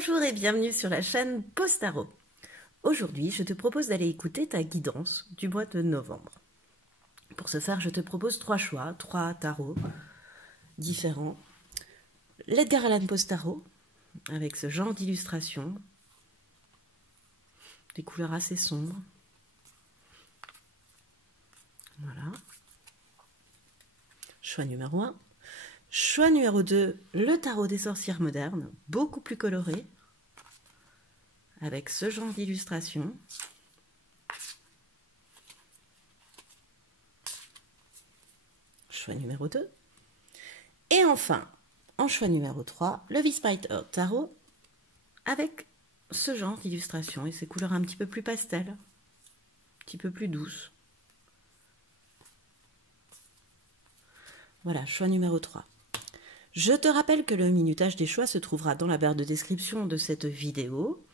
Bonjour et bienvenue sur la chaîne Pause Tarot. Aujourd'hui, je te propose d'aller écouter ta guidance du mois de novembre. Pour ce faire, je te propose 3 choix, 3 tarots différents. L'Edgar Allan Poe Tarot, avec ce genre d'illustration, des couleurs assez sombres. Voilà. Choix numéro 1. Choix numéro 2, le tarot des sorcières modernes, beaucoup plus coloré, avec ce genre d'illustration. Choix numéro 2. Et enfin, en choix numéro 3, le V-Spider Tarot, avec ce genre d'illustration et ces couleurs un petit peu plus pastel, un petit peu plus douces. Voilà, choix numéro 3. Je te rappelle que le minutage des choix se trouvera dans la barre de description de cette vidéo.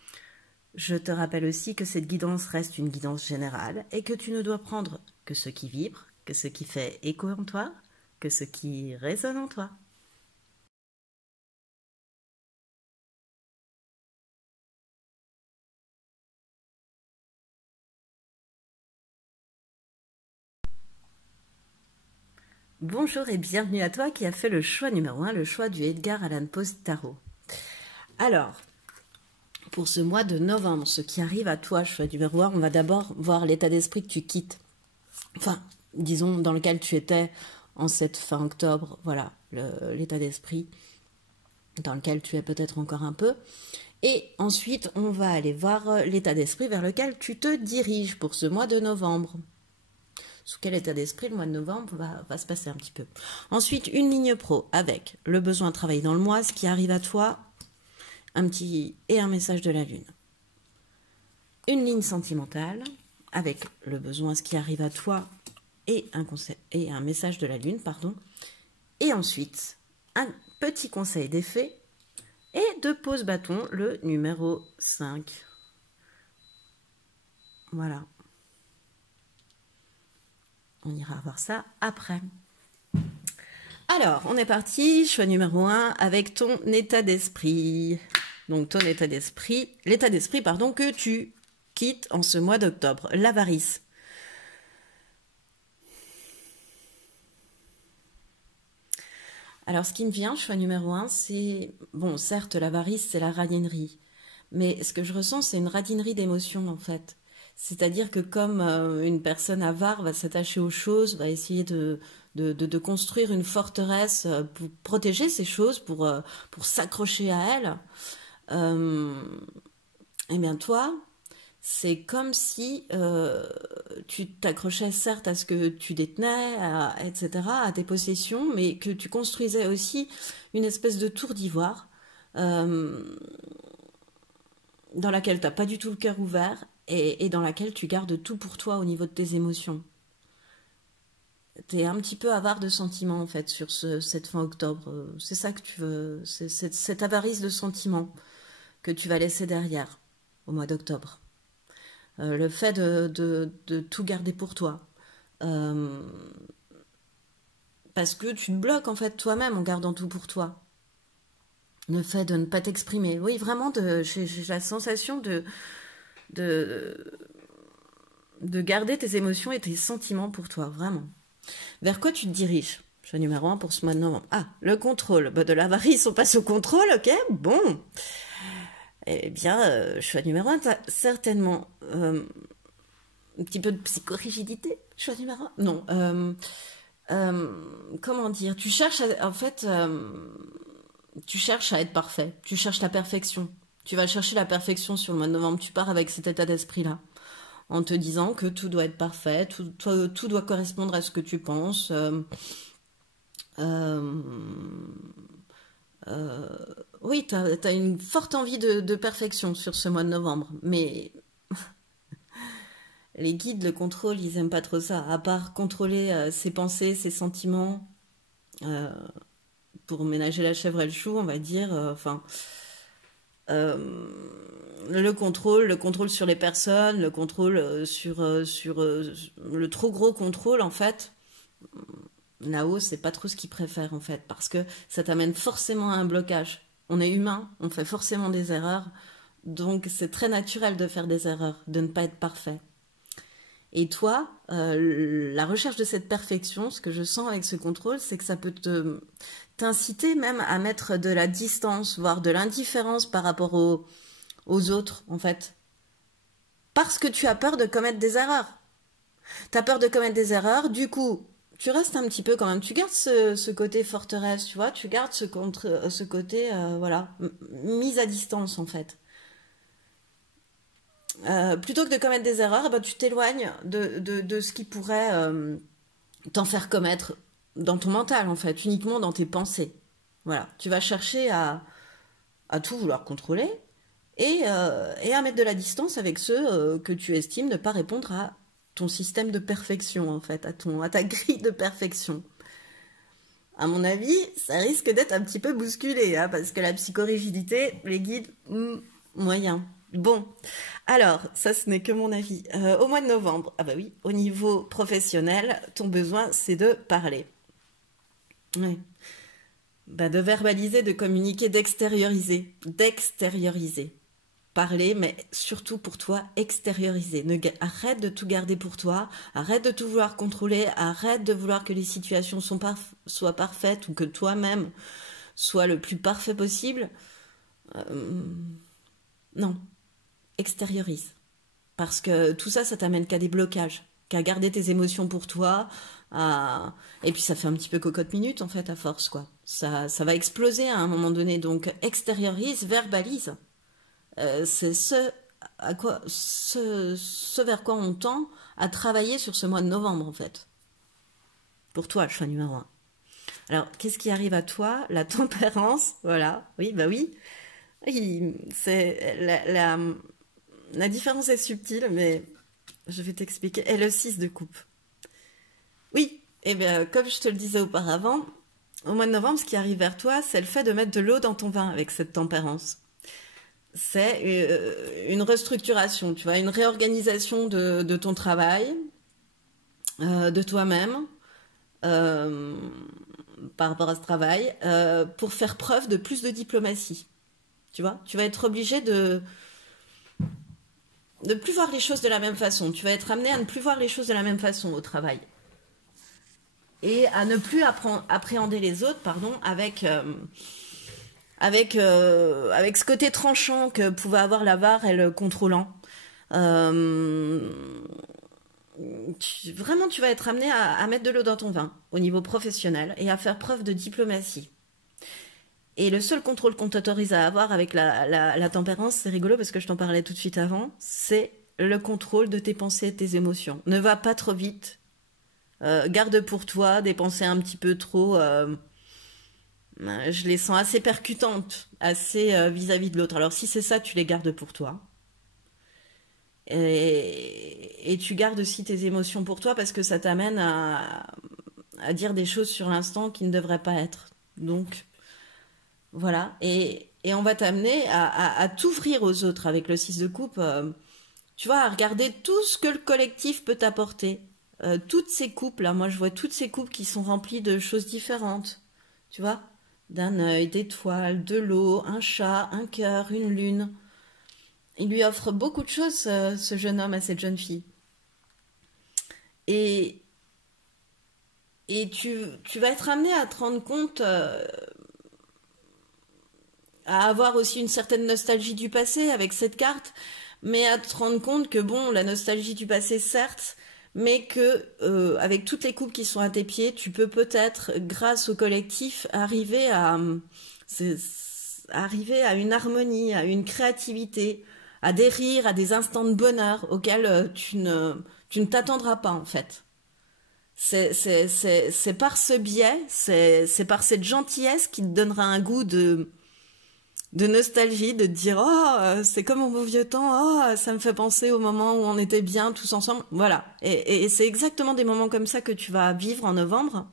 Je te rappelle aussi que cette guidance reste une guidance générale et que tu ne dois prendre que ce qui vibre, que ce qui fait écho en toi, que ce qui résonne en toi. Bonjour et bienvenue à toi qui a fait le choix numéro 1, le choix du Edgar Allan Poe Tarot. Alors, pour ce mois de novembre, ce qui arrive à toi, choix numéro 1, on va d'abord voir l'état d'esprit que tu quittes. Enfin, disons, dans lequel tu étais en cette fin octobre, voilà, l'état d'esprit dans lequel tu es peut-être encore un peu. Et ensuite, on va aller voir l'état d'esprit vers lequel tu te diriges pour ce mois de novembre. Sous quel état d'esprit le mois de novembre va se passer un petit peu. Ensuite, une ligne pro avec le besoin de travailler dans le mois, ce qui arrive à toi, et un message de la lune. Une ligne sentimentale avec le besoin, ce qui arrive à toi, et un message de la lune, pardon. Et ensuite, un petit conseil d'effet et de pose bâton, le numéro 5. Voilà. On ira voir ça après. Alors, on est parti. Choix numéro 1 avec ton état d'esprit. Donc, ton état d'esprit, l'état d'esprit, pardon, que tu quittes en ce mois d'octobre. L'avarice. Alors, ce qui me vient, choix numéro 1, c'est... Bon, certes, l'avarice, c'est la radinerie. Mais ce que je ressens, c'est une radinerie d'émotions, en fait. C'est-à-dire que comme une personne avare va s'attacher aux choses, va essayer de construire une forteresse pour protéger ces choses, pour s'accrocher à elles, eh bien toi, c'est comme si tu t'accrochais certes à ce que tu détenais, etc., à tes possessions, mais que tu construisais aussi une espèce de tour d'ivoire dans laquelle tu n'as pas du tout le cœur ouvert et dans laquelle tu gardes tout pour toi au niveau de tes émotions. Tu es un petit peu avare de sentiments en fait sur cette fin octobre. C'est ça que tu veux, c'est cette avarice de sentiments que tu vas laisser derrière au mois d'octobre. Le fait de tout garder pour toi. Parce que tu te bloques en fait toi-même en gardant tout pour toi. Le fait de ne pas t'exprimer. Oui, vraiment, j'ai la sensation de garder tes émotions et tes sentiments pour toi, vraiment. Vers quoi tu te diriges? Choix numéro 1 pour ce mois de novembre. Ah, le contrôle. Bah, de l'avarice, on passe au contrôle, ok? Bon. Eh bien, choix numéro 1, tu as certainement un petit peu de psychorigidité. Choix numéro 1. Non. Comment dire? Tu cherches, en fait... tu cherches à être parfait, tu cherches la perfection. Tu vas chercher la perfection sur le mois de novembre. Tu pars avec cet état d'esprit-là, en te disant que tout doit être parfait, tout doit correspondre à ce que tu penses. Oui, tu as une forte envie de perfection sur ce mois de novembre, mais les guides, le contrôle, ils n'aiment pas trop ça, à part contrôler ses pensées, ses sentiments. Pour ménager la chèvre et le chou, on va dire, le contrôle sur les personnes, le contrôle sur le trop gros contrôle, en fait, là-haut, c'est pas trop ce qu'ils préfèrent, en fait, parce que ça t'amène forcément à un blocage. On est humain, on fait forcément des erreurs. Donc c'est très naturel de faire des erreurs, de ne pas être parfait. Et toi, la recherche de cette perfection, ce que je sens avec ce contrôle, c'est que ça peut t'inciter même à mettre de la distance, voire de l'indifférence par rapport aux autres, en fait. Parce que tu as peur de commettre des erreurs. Tu as peur de commettre des erreurs, du coup, tu restes un petit peu quand même, tu gardes ce côté forteresse, tu vois, tu gardes ce côté, voilà, mise à distance, en fait. Plutôt que de commettre des erreurs, bah, tu t'éloignes de ce qui pourrait t'en faire commettre dans ton mental, en fait, uniquement dans tes pensées. Voilà, tu vas chercher à tout vouloir contrôler et à mettre de la distance avec ceux que tu estimes ne pas répondre à ton système de perfection, en fait, à ta grille de perfection. À mon avis, ça risque d'être un petit peu bousculé, hein, parce que la psychorigidité, les guides, moyen. Bon, alors, ça ce n'est que mon avis. Au mois de novembre, ah bah oui, au niveau professionnel, ton besoin c'est de parler. Ouais. Bah, de verbaliser, de communiquer, d'extérioriser. D'extérioriser. Parler, mais surtout pour toi, extérioriser. Arrête de tout garder pour toi, arrête de tout vouloir contrôler, arrête de vouloir que les situations soient parfaites ou que toi-même sois le plus parfait possible. Non, extériorise. Parce que tout ça, ça t'amène qu'à des blocages, qu'à garder tes émotions pour toi. Et puis ça fait un petit peu cocotte minute en fait à force quoi. Ça va exploser à un moment donné. Donc extériorise, verbalise. C'est ce vers quoi on tend à travailler sur ce mois de novembre en fait. Pour toi, le choix numéro 1. Alors, qu'est-ce qui arrive à toi? La tempérance, voilà. Oui, bah oui. C'est la différence est subtile, mais je vais t'expliquer. Et le 6 de coupe. Oui, et bien comme je te le disais auparavant, au mois de novembre, ce qui arrive vers toi, c'est le fait de mettre de l'eau dans ton vin avec cette tempérance. C'est une restructuration, tu vois, une réorganisation de ton travail, de toi-même, par rapport à ce travail, pour faire preuve de plus de diplomatie. Tu vois, tu vas être obligé de plus voir les choses de la même façon. Tu vas être amené à ne plus voir les choses de la même façon au travail. Et à ne plus appréhender les autres, pardon, avec ce côté tranchant que pouvait avoir l'avare et le contrôlant. Vraiment, tu vas être amené à mettre de l'eau dans ton vin au niveau professionnel et à faire preuve de diplomatie. Et le seul contrôle qu'on t'autorise à avoir avec la tempérance, c'est rigolo parce que je t'en parlais tout de suite avant, c'est le contrôle de tes pensées et de tes émotions. Ne va pas trop vite. Garde pour toi des pensées un petit peu trop... je les sens assez percutantes, assez vis-à-vis de l'autre. Alors si c'est ça, tu les gardes pour toi. Et tu gardes aussi tes émotions pour toi parce que ça t'amène à dire des choses sur l'instant qui ne devraient pas être. Donc, voilà. Et on va t'amener à t'ouvrir aux autres avec le 6 de coupe. Tu vois, à regarder tout ce que le collectif peut t'apporter. Toutes ces coupes, là, moi je vois toutes ces coupes qui sont remplies de choses différentes. Tu vois, d'un œil, d'étoiles, de l'eau, un chat, un cœur, une lune. Il lui offre beaucoup de choses, ce jeune homme à cette jeune fille. Et tu vas être amené à te rendre compte, à avoir aussi une certaine nostalgie du passé avec cette carte, mais à te rendre compte que bon, la nostalgie du passé, certes, mais que avec toutes les coupes qui sont à tes pieds, tu peux peut-être, grâce au collectif, arriver à une harmonie, à une créativité, à des rires, à des instants de bonheur auxquels tu ne t'attendras pas en fait. C'est par ce biais, c'est par cette gentillesse qui te donnera un goût de nostalgie, de te dire oh c'est comme au beau vieux temps, oh ça me fait penser au moment où on était bien tous ensemble, voilà. Et c'est exactement des moments comme ça que tu vas vivre en novembre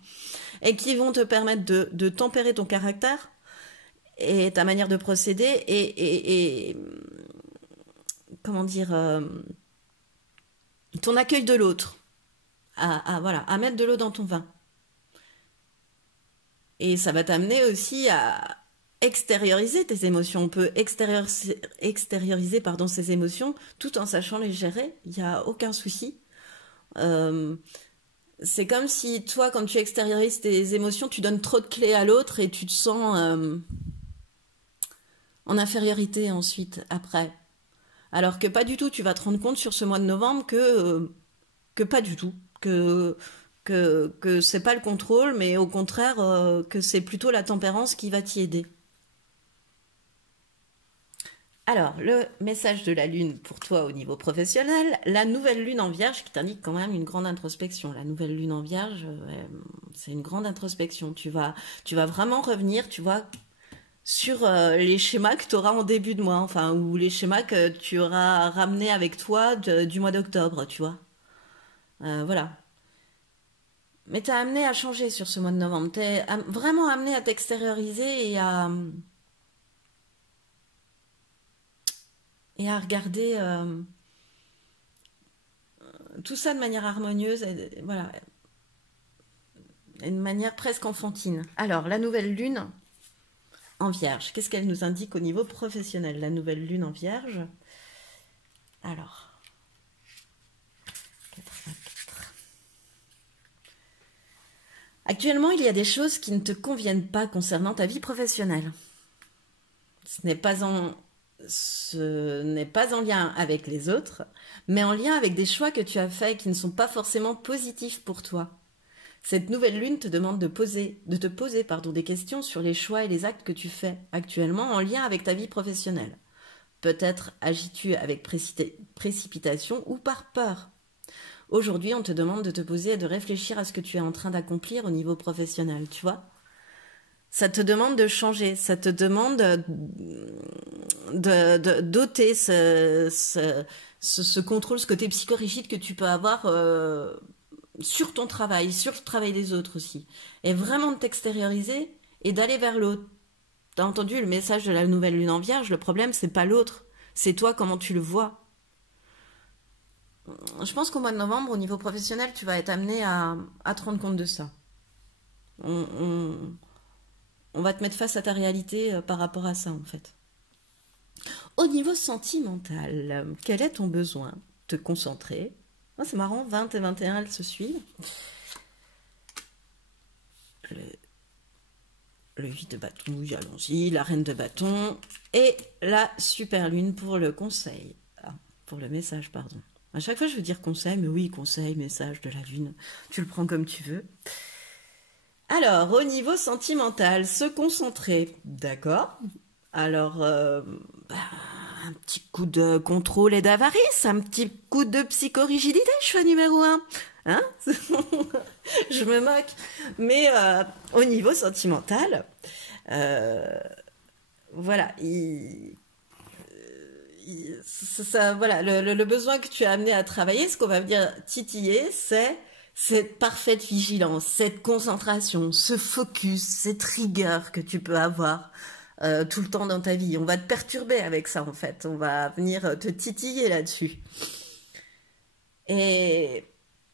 et qui vont te permettre de tempérer ton caractère et ta manière de procéder et comment dire ton accueil de l'autre, voilà, à mettre de l'eau dans ton vin. Et ça va t'amener aussi à extérioriser tes émotions, on peut extérioriser pardon, ses émotions tout en sachant les gérer, il n'y a aucun souci. C'est comme si toi, quand tu extériorises tes émotions, tu donnes trop de clés à l'autre et tu te sens en infériorité ensuite, après. Alors que pas du tout, tu vas te rendre compte sur ce mois de novembre que pas du tout, que c'est pas le contrôle, mais au contraire, que c'est plutôt la tempérance qui va t'y aider. Alors, le message de la Lune pour toi au niveau professionnel, la nouvelle Lune en Vierge qui t'indique quand même une grande introspection. La nouvelle Lune en Vierge, c'est une grande introspection. Tu vas vraiment revenir, tu vois, sur les schémas que tu auras en début de mois, enfin, ou les schémas que tu auras ramenés avec toi du mois d'octobre, tu vois. Voilà. Mais t'es amené à changer sur ce mois de novembre. T'es vraiment amené à t'extérioriser et à regarder tout ça de manière harmonieuse, et, voilà, de manière presque enfantine. Alors, la nouvelle lune en Vierge, qu'est-ce qu'elle nous indique au niveau professionnel, la nouvelle lune en Vierge? Alors, 84. Actuellement, il y a des choses qui ne te conviennent pas concernant ta vie professionnelle. Ce n'est pas en lien avec les autres, mais en lien avec des choix que tu as faits qui ne sont pas forcément positifs pour toi. Cette nouvelle lune te demande de te poser des questions sur les choix et les actes que tu fais actuellement en lien avec ta vie professionnelle. Peut-être agis-tu avec précipitation ou par peur. Aujourd'hui, on te demande de te poser et de réfléchir à ce que tu es en train d'accomplir au niveau professionnel, tu vois. Ça te demande de changer, ça te demande d'ôter ce contrôle, ce côté psychorigide que tu peux avoir sur ton travail, sur le travail des autres aussi. Et vraiment de t'extérioriser et d'aller vers l'autre. T'as entendu le message de la nouvelle lune en Vierge, le problème c'est pas l'autre, c'est toi comment tu le vois. Je pense qu'au mois de novembre, au niveau professionnel, tu vas être amené à te rendre compte de ça. On va te mettre face à ta réalité par rapport à ça, en fait. Au niveau sentimental, quel est ton besoin? Te concentrer. Oh, c'est marrant, 20 et 21, elles se suivent. Le 8 de bâton, oui, allons-y, la reine de bâton. Et la super lune pour le conseil. Ah, pour le message, pardon. À chaque fois, je veux dire conseil, mais oui, conseil, message de la lune. Tu le prends comme tu veux. Alors, au niveau sentimental, se concentrer, d'accord. Alors, un petit coup de contrôle et d'avarice, un petit coup de psychorigidité, choix numéro 1. Hein? Je me moque. Mais au niveau sentimental, voilà, voilà, le besoin que tu as amené à travailler, ce qu'on va dire titiller, c'est cette parfaite vigilance, cette concentration, ce focus, cette rigueur que tu peux avoir tout le temps dans ta vie. On va te perturber avec ça, en fait. On va venir te titiller là-dessus. Et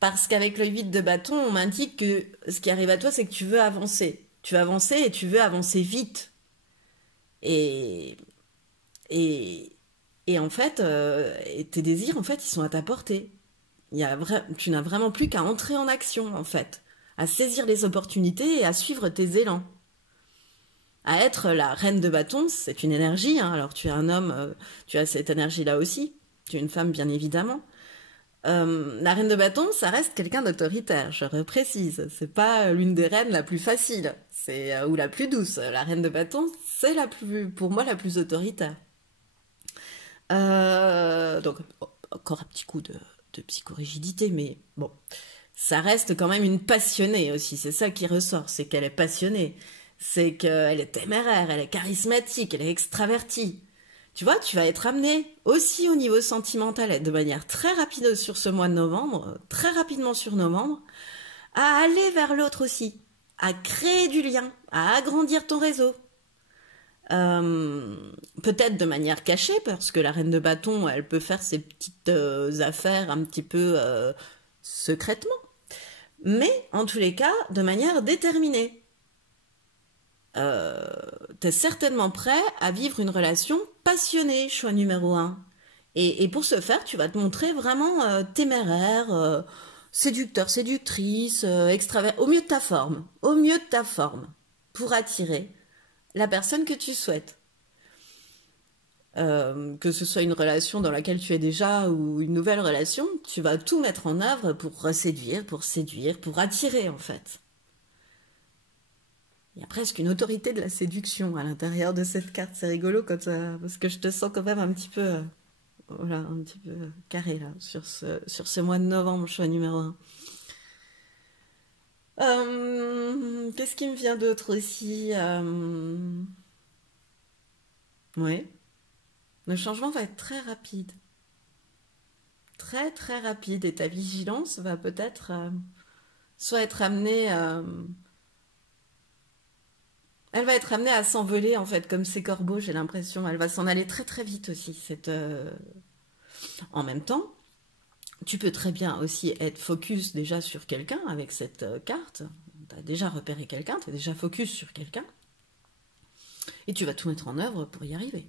parce qu'avec le 8 de bâton, on m'indique que ce qui arrive à toi, c'est que tu veux avancer. Tu veux avancer et tu veux avancer vite. Et en fait, tes désirs, en fait, ils sont à ta portée. Tu n'as vraiment plus qu'à entrer en action, en fait, à saisir les opportunités et à suivre tes élans. À être la reine de bâton, c'est une énergie, hein. Alors tu es un homme, tu as cette énergie-là aussi. Tu es une femme, bien évidemment. La reine de bâton, ça reste quelqu'un d'autoritaire, je reprécise. C'est pas l'une des reines la plus facile, ou la plus douce. La reine de bâton, c'est pour moi, la plus autoritaire. Donc, encore un petit coup de psychorigidité, mais bon, ça reste quand même une passionnée aussi. C'est ça qui ressort, c'est qu'elle est passionnée. C'est qu'elle est téméraire, elle est charismatique, elle est extravertie. Tu vois, tu vas être amené aussi au niveau sentimental, de manière très rapide sur ce mois de novembre, très rapidement sur novembre, à aller vers l'autre aussi, à créer du lien, à agrandir ton réseau. Peut-être de manière cachée, parce que la reine de bâton, elle peut faire ses petites affaires un petit peu secrètement, mais en tous les cas, de manière déterminée. tu es certainement prêt à vivre une relation passionnée, choix numéro un. Et pour ce faire, tu vas te montrer vraiment téméraire, séducteur, séductrice, extravert, au mieux de ta forme. Au mieux de ta forme. Pour attirer la personne que tu souhaites. Que ce soit une relation dans laquelle tu es déjà ou une nouvelle relation, tu vas tout mettre en œuvre pour séduire, pour attirer en fait. Il y a presque une autorité de la séduction à l'intérieur de cette carte. C'est rigolo parce que je te sens quand même un petit peu, voilà, un petit peu carré là sur ce mois de novembre, choix numéro 1. Qu'est-ce qui me vient d'autre aussi Oui. Le changement va être très rapide. Très très rapide. Et ta vigilance va peut-être soit être amenée... elle va être amenée à s'envoler en fait, comme ces corbeaux, j'ai l'impression. Elle va s'en aller très très vite aussi. En même temps, tu peux très bien aussi être focus déjà sur quelqu'un avec cette carte. Tu as déjà repéré quelqu'un, tu es déjà focus sur quelqu'un. Et tu vas tout mettre en œuvre pour y arriver.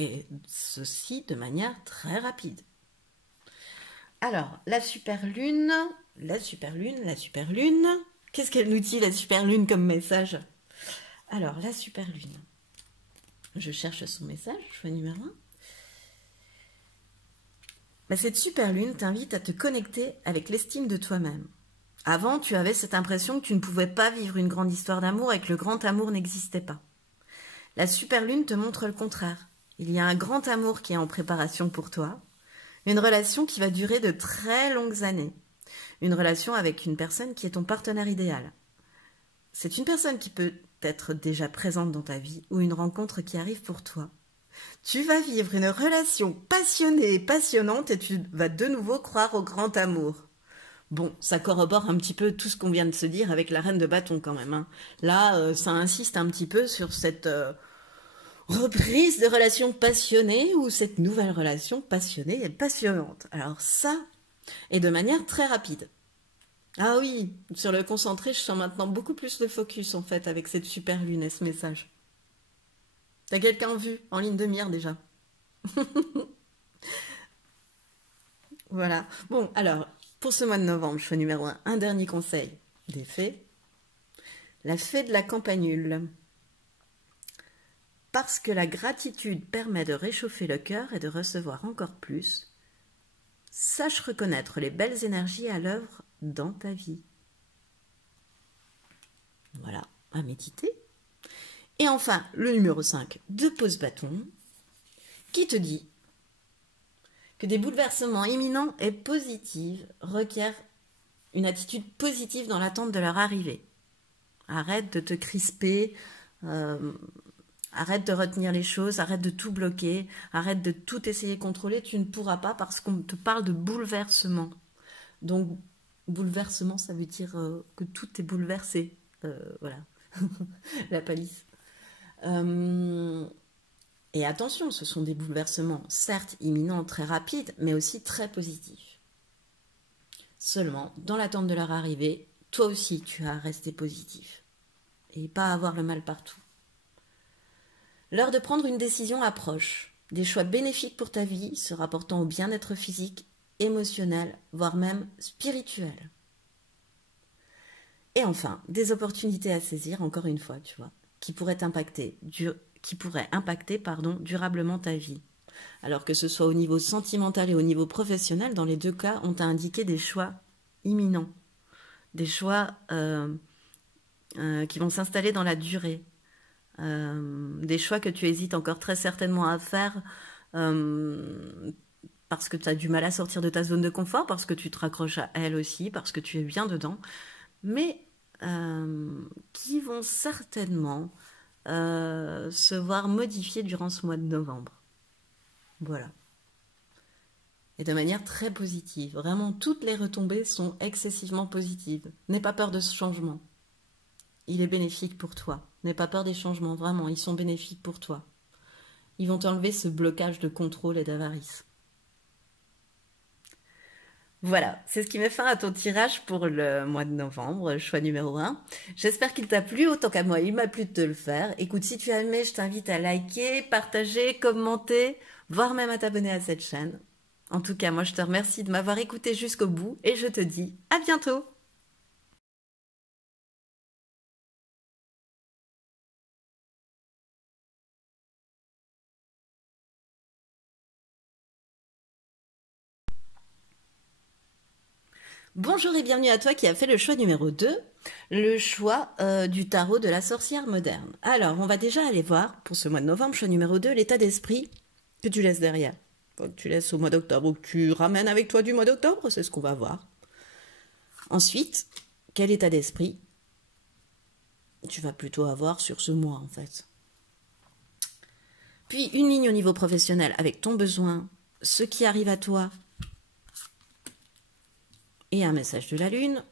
Et ceci de manière très rapide. Alors, la super lune, qu'est-ce qu'elle nous dit la super lune comme message? Alors, la super lune, je cherche son message, choix numéro 1. Bah, cette super lune t'invite à te connecter avec l'estime de toi-même. Avant, tu avais cette impression que tu ne pouvais pas vivre une grande histoire d'amour et que le grand amour n'existait pas. La super lune te montre le contraire. Il y a un grand amour qui est en préparation pour toi. Une relation qui va durer de très longues années. Une relation avec une personne qui est ton partenaire idéal. C'est une personne qui peut être déjà présente dans ta vie ou une rencontre qui arrive pour toi. Tu vas vivre une relation passionnée et passionnante et tu vas de nouveau croire au grand amour. Bon, ça corrobore un petit peu tout ce qu'on vient de se dire avec la reine de bâton quand même. Hein. Là, ça insiste un petit peu sur cette... reprise de relations passionnées ou cette nouvelle relation passionnée et passionnante. Alors ça, et de manière très rapide. Ah oui, sur le concentré, je sens maintenant beaucoup plus de focus en fait avec cette super lune et ce message. T'as quelqu'un vu en ligne de mire déjà? Voilà. Bon, alors, pour ce mois de novembre, choix numéro 1, un dernier conseil des fées. La fée de la campanule. Parce que la gratitude permet de réchauffer le cœur et de recevoir encore plus, sache reconnaître les belles énergies à l'œuvre dans ta vie. Voilà, à méditer. Et enfin, le numéro 5 de pose-bâton, qui te dit que des bouleversements imminents et positifs requièrent une attitude positive dans l'attente de leur arrivée. Arrête de te crisper, arrête de retenir les choses, arrête de tout bloquer, arrête de tout essayer de contrôler, tu ne pourras pas parce qu'on te parle de bouleversement. Donc, bouleversement, ça veut dire que tout est bouleversé. Voilà, la palisse. Et attention, ce sont des bouleversements, certes imminents, très rapides, mais aussi très positifs. Seulement, dans l'attente de leur arrivée, toi aussi, tu as à rester positif. Et pas avoir le mal partout. L'heure de prendre une décision approche. Des choix bénéfiques pour ta vie, se rapportant au bien-être physique, émotionnel, voire même spirituel. Et enfin, des opportunités à saisir, encore une fois, tu vois, qui pourraient impacter durablement ta vie. Alors que ce soit au niveau sentimental et au niveau professionnel, dans les deux cas, on t'a indiqué des choix imminents. Des choix qui vont s'installer dans la durée. Des choix que tu hésites encore très certainement à faire parce que tu as du mal à sortir de ta zone de confort, parce que tu te raccroches à elle aussi, parce que tu es bien dedans, mais qui vont certainement se voir modifiés durant ce mois de novembre. Voilà. Et de manière très positive. Vraiment, toutes les retombées sont excessivement positives. N'aie pas peur de ce changement. Il est bénéfique pour toi. N'aie pas peur des changements, vraiment, ils sont bénéfiques pour toi. Ils vont t'enlever ce blocage de contrôle et d'avarice. Voilà, c'est ce qui met fin à ton tirage pour le mois de novembre, choix numéro 1. J'espère qu'il t'a plu autant qu'à moi, il m'a plu de te le faire. Écoute, si tu as aimé, je t'invite à liker, partager, commenter, voire même à t'abonner à cette chaîne. En tout cas, moi je te remercie de m'avoir écouté jusqu'au bout et je te dis à bientôt. Bonjour et bienvenue à toi qui a fait le choix numéro 2, le choix du tarot de la sorcière moderne. Alors, on va déjà aller voir, pour ce mois de novembre, choix numéro 2, l'état d'esprit que tu laisses derrière. Que tu laisses au mois d'octobre ou que tu ramènes avec toi du mois d'octobre, c'est ce qu'on va voir. Ensuite, quel état d'esprit tu vas plutôt avoir sur ce mois en fait. Puis une ligne au niveau professionnel avec ton besoin, ce qui arrive à toi et un message de la lune.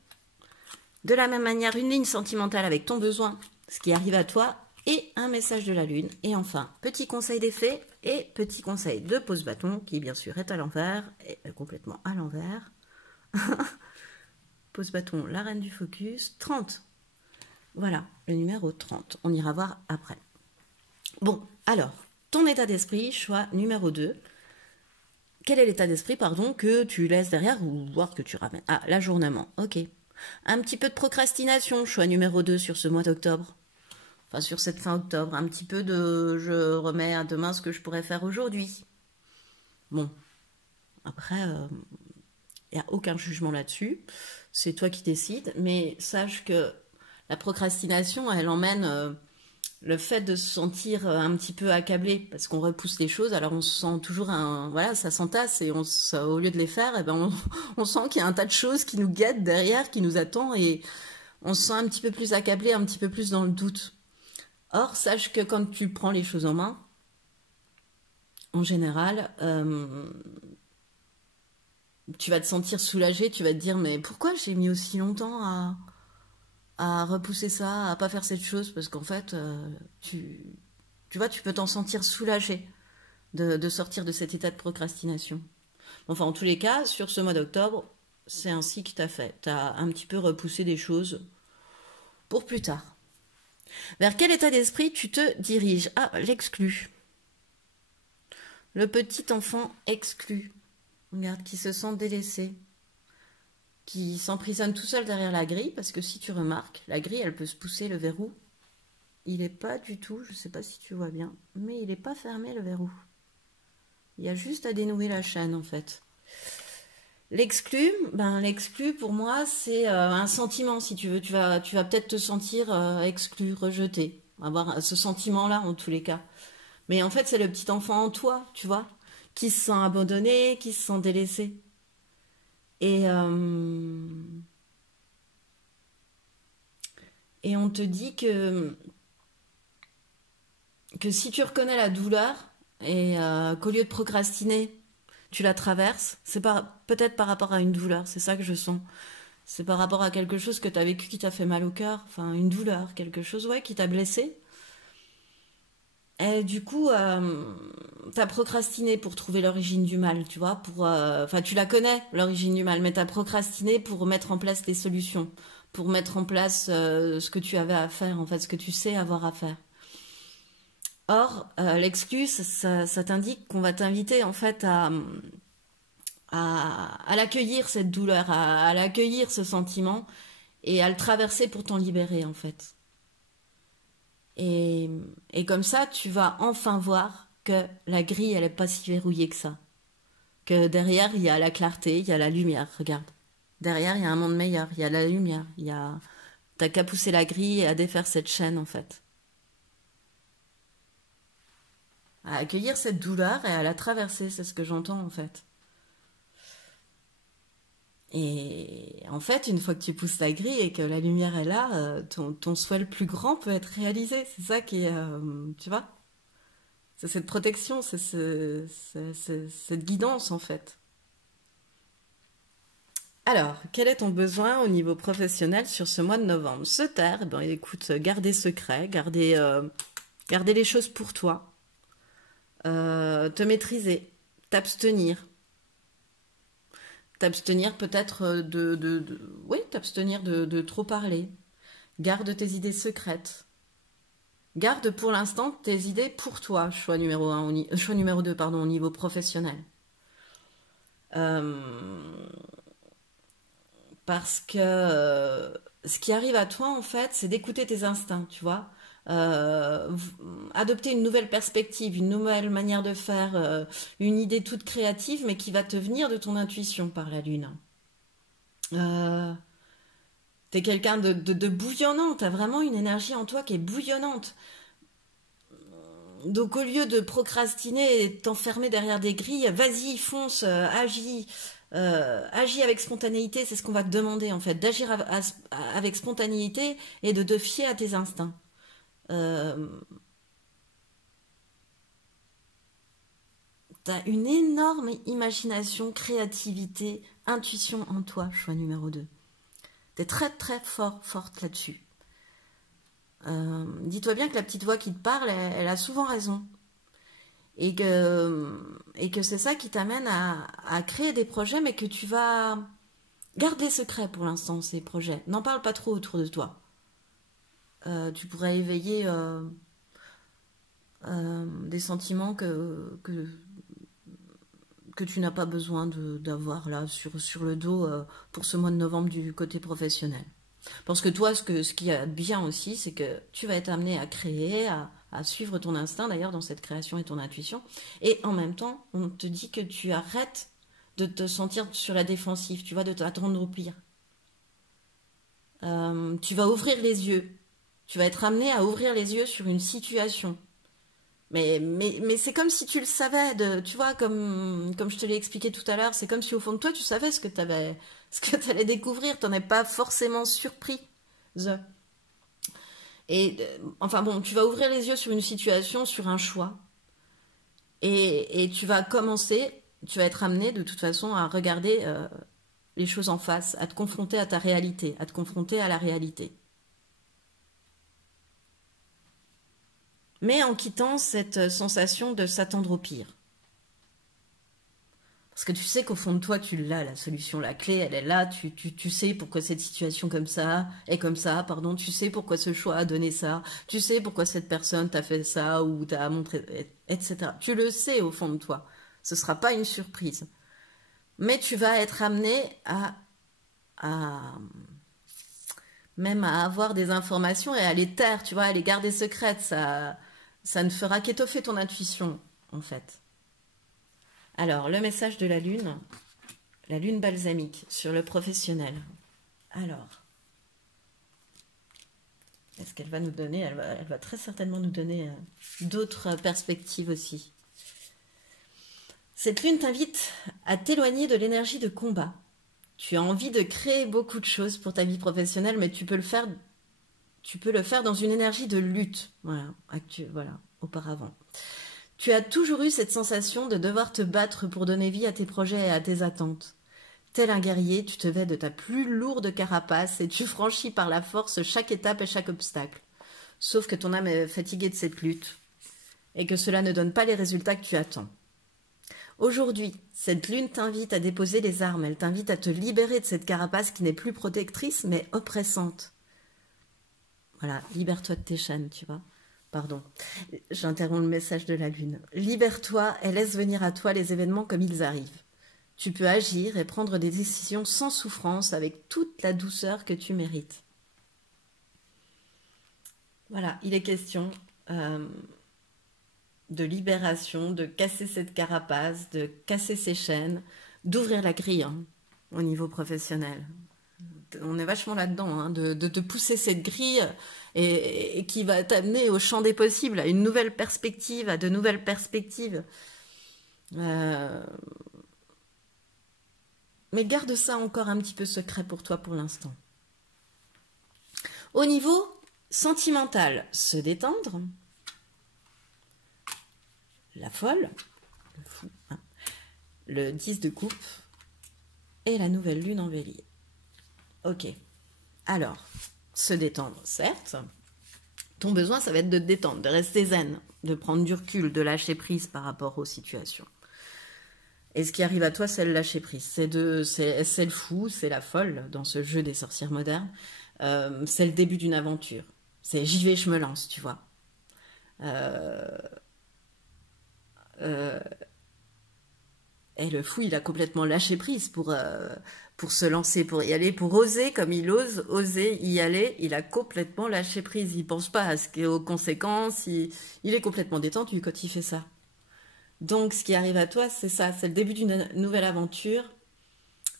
De la même manière, une ligne sentimentale avec ton besoin, ce qui arrive à toi et un message de la lune. Et enfin, petit conseil d'effet et petit conseil de pose bâton qui bien sûr est à l'envers, et complètement à l'envers. Pose bâton, la reine du focus, 30. Voilà, le numéro 30. On ira voir après. Bon, alors, ton état d'esprit, choix numéro 2. Quel est l'état d'esprit, pardon, que tu laisses derrière ou voir que tu ramènes? Ah, l'ajournement, ok. Un petit peu de procrastination, choix numéro 2 sur ce mois d'octobre. Enfin, sur cette fin octobre. Un petit peu de je remets à demain ce que je pourrais faire aujourd'hui. Bon, après, il n'y a aucun jugement là-dessus. C'est toi qui décides. Mais sache que la procrastination, elle emmène le fait de se sentir un petit peu accablé parce qu'on repousse les choses. Alors on se sent toujours voilà, ça s'entasse et au lieu de les faire, eh ben on sent qu'il y a un tas de choses qui nous guettent derrière, qui nous attend et on se sent un petit peu plus accablé, un petit peu plus dans le doute. Or, sache que quand tu prends les choses en main, en général, tu vas te sentir soulagé, tu vas te dire mais pourquoi j'ai mis aussi longtemps à repousser ça, à pas faire cette chose, parce qu'en fait, tu vois, tu peux t'en sentir soulagé de sortir de cet état de procrastination. Enfin, en tous les cas, sur ce mois d'octobre, c'est ainsi que tu as fait. Tu as un petit peu repoussé des choses pour plus tard. Vers quel état d'esprit tu te diriges? Ah, l'exclu. Le petit enfant exclu. Regarde, qui se sent délaissé. Qui s'emprisonne tout seul derrière la grille, parce que si tu remarques, la grille, elle peut se pousser, le verrou. Il n'est pas du tout, je ne sais pas si tu vois bien, mais il n'est pas fermé le verrou. Il y a juste à dénouer la chaîne en fait. L'exclu, l'exclu pour moi c'est un sentiment si tu veux. Tu vas peut-être te sentir exclu, rejeté, avoir ce sentiment-là en tous les cas. Mais en fait c'est le petit enfant en toi, tu vois, qui se sent abandonné, qui se sent délaissé. Et on te dit que si tu reconnais la douleur et qu'au lieu de procrastiner, tu la traverses, c'est peut-être par rapport à une douleur, c'est ça que je sens. C'est par rapport à quelque chose que tu as vécu qui t'a fait mal au cœur, enfin une douleur, quelque chose qui t'a blessé. Et du coup, t'as procrastiné pour trouver l'origine du mal, tu vois, enfin tu la connais, l'origine du mal, mais t'as procrastiné pour mettre en place des solutions, pour mettre en place ce que tu avais à faire, en fait, ce que tu sais avoir à faire. Or, l'excuse, ça t'indique qu'on va t'inviter en fait à l'accueillir cette douleur, à l'accueillir ce sentiment et à le traverser pour t'en libérer en fait. Et comme ça, tu vas enfin voir que la grille, elle n'est pas si verrouillée que ça. Que derrière, il y a la clarté, il y a la lumière, regarde. Derrière, il y a un monde meilleur, il y a la lumière, T'as qu'à pousser la grille et à défaire cette chaîne en fait. À accueillir cette douleur et à la traverser, c'est ce que j'entends en fait. Et en fait, une fois que tu pousses la grille et que la lumière est là, ton souhait le plus grand peut être réalisé. C'est ça qui est, tu vois, c'est cette protection, c'est cette guidance en fait. Alors, quel est ton besoin au niveau professionnel sur ce mois de novembre? Se taire, ben écoute, garder secret, garder les choses pour toi, te maîtriser, t'abstenir, t'abstenir peut-être oui, t'abstenir de trop parler. Garde tes idées secrètes. Garde pour l'instant tes idées pour toi, choix numéro 1, choix numéro 2, pardon, au niveau professionnel. Parce que ce qui arrive à toi, en fait, c'est d'écouter tes instincts, tu vois. Adopter une nouvelle perspective, une nouvelle manière de faire, une idée toute créative, mais qui va te venir de ton intuition par la lune. T'es quelqu'un de bouillonnant, t'as vraiment une énergie en toi qui est bouillonnante. Donc au lieu de procrastiner et t'enfermer derrière des grilles, vas-y, fonce, agis. Agis avec spontanéité, c'est ce qu'on va te demander en fait, d'agir avec spontanéité et de te fier à tes instincts. T'as une énorme imagination, créativité, intuition en toi, choix numéro 2. T'es très très forte là-dessus. Dis-toi bien que la petite voix qui te parle, elle a souvent raison. Et que c'est ça qui t'amène à créer des projets, mais que tu vas garder secret pour l'instant, ces projets. N'en parle pas trop autour de toi. Tu pourrais éveiller des sentiments que tu n'as pas besoin d'avoir là sur le dos pour ce mois de novembre du côté professionnel. Parce que toi, ce qui est bien aussi, c'est que tu vas être amené à créer, à suivre ton instinct, d'ailleurs, dans cette création et ton intuition. Et en même temps, on te dit que tu arrêtes de te sentir sur la défensive, tu vois, de t'attendre au pire. Tu vas ouvrir les yeux. Tu vas être amené à ouvrir les yeux sur une situation. Mais c'est comme si tu le savais, tu vois, comme je te l'ai expliqué tout à l'heure, c'est comme si au fond de toi, tu savais ce que tu allais découvrir, tu n'en es pas forcément surpris. Et enfin bon, tu vas ouvrir les yeux sur une situation, sur un choix. Et tu vas commencer, tu vas être amené de toute façon à regarder les choses en face, à te confronter à ta réalité, à te confronter à la réalité. Mais en quittant cette sensation de s'attendre au pire. Parce que tu sais qu'au fond de toi, tu l'as, la solution, la clé, elle est là, tu sais pourquoi cette situation comme ça est comme ça, pardon, tu sais pourquoi ce choix a donné ça, tu sais pourquoi cette personne t'a fait ça ou t'a montré, etc. Tu le sais au fond de toi. Ce ne sera pas une surprise. Mais tu vas être amené même à avoir des informations et à les taire, tu vois, à les garder secrètes. Ça ne fera qu'étoffer ton intuition, en fait. Alors, le message de la lune balsamique sur le professionnel. Alors, est-ce qu'elle va nous donner, elle va très certainement nous donner d'autres perspectives aussi. Cette lune t'invite à t'éloigner de l'énergie de combat. Tu as envie de créer beaucoup de choses pour ta vie professionnelle, mais tu peux le faire dans une énergie de lutte, voilà, auparavant. Tu as toujours eu cette sensation de devoir te battre pour donner vie à tes projets et à tes attentes. Tel un guerrier, tu te vêts de ta plus lourde carapace et tu franchis par la force chaque étape et chaque obstacle. Sauf que ton âme est fatiguée de cette lutte et que cela ne donne pas les résultats que tu attends. Aujourd'hui, cette lune t'invite à déposer les armes, elle t'invite à te libérer de cette carapace qui n'est plus protectrice mais oppressante. Voilà, libère-toi de tes chaînes, tu vois. Pardon, j'interromps le message de la lune. Libère-toi et laisse venir à toi les événements comme ils arrivent. Tu peux agir et prendre des décisions sans souffrance avec toute la douceur que tu mérites. Voilà, il est question de libération, de casser cette carapace, de casser ces chaînes, d'ouvrir la grille au niveau professionnel. On est vachement là-dedans, de te pousser cette grille et qui va t'amener au champ des possibles, à une nouvelle perspective, à de nouvelles perspectives. Mais garde ça encore un petit peu secret pour toi pour l'instant. Au niveau sentimental, se détendre. La folle, le fou, le 10 de coupe et la nouvelle lune en bélier. Ok, alors, se détendre, certes. Ton besoin, ça va être de te détendre, de rester zen, de prendre du recul, de lâcher prise par rapport aux situations. Et ce qui arrive à toi, c'est le lâcher prise. C'est le fou, c'est la folle dans ce jeu des sorcières modernes. C'est le début d'une aventure. C'est j'y vais, je me lance, tu vois. Euh, euh, et le fou, il a complètement lâché prise pour se lancer, pour y aller, pour oser comme il ose, oser y aller. Il a complètement lâché prise. Il pense pas aux conséquences. Il est complètement détendu quand il fait ça. Donc, ce qui arrive à toi, c'est ça. C'est le début d'une nouvelle aventure.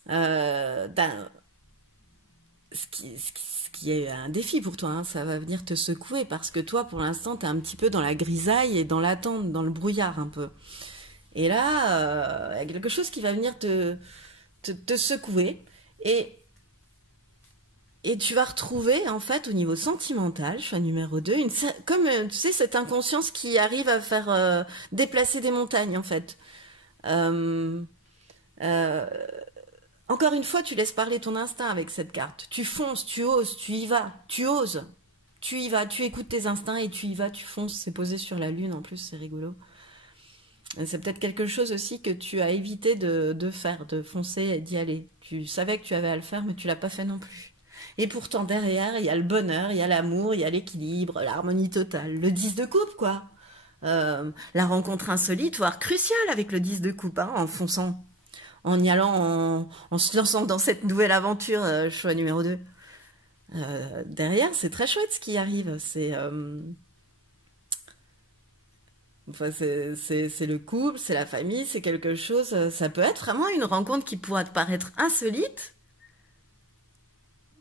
Euh, d'un- ce qui est un défi pour toi, hein. Ça va venir te secouer parce que toi, pour l'instant, tu es un petit peu dans la grisaille et dans l'attente, dans le brouillard un peu. Et là, il y a quelque chose qui va venir te secouer et, et tu vas retrouver, en fait, au niveau sentimental, choix numéro 2, comme, tu sais, cette inconscience qui arrive à faire déplacer des montagnes, en fait. Euh, euh, Encore une fois, tu laisses parler ton instinct avec cette carte. Tu fonces, tu oses, tu y vas, tu oses. Tu y vas, tu écoutes tes instincts et tu y vas, tu fonces. C'est posé sur la lune en plus, c'est rigolo. C'est peut-être quelque chose aussi que tu as évité de faire, de foncer et d'y aller. Tu savais que tu avais à le faire, mais tu l'as pas fait non plus. Et pourtant, derrière, il y a le bonheur, il y a l'amour, il y a l'équilibre, l'harmonie totale. Le 10 de coupe, quoi. La rencontre insolite, voire cruciale avec le 10 de coupe, hein, en fonçant, en y allant, en se lançant dans cette nouvelle aventure, choix numéro 2. Derrière, c'est très chouette ce qui arrive. Enfin, c'est le couple, c'est la famille, c'est quelque chose. Ça peut être vraiment une rencontre qui pourra te paraître insolite,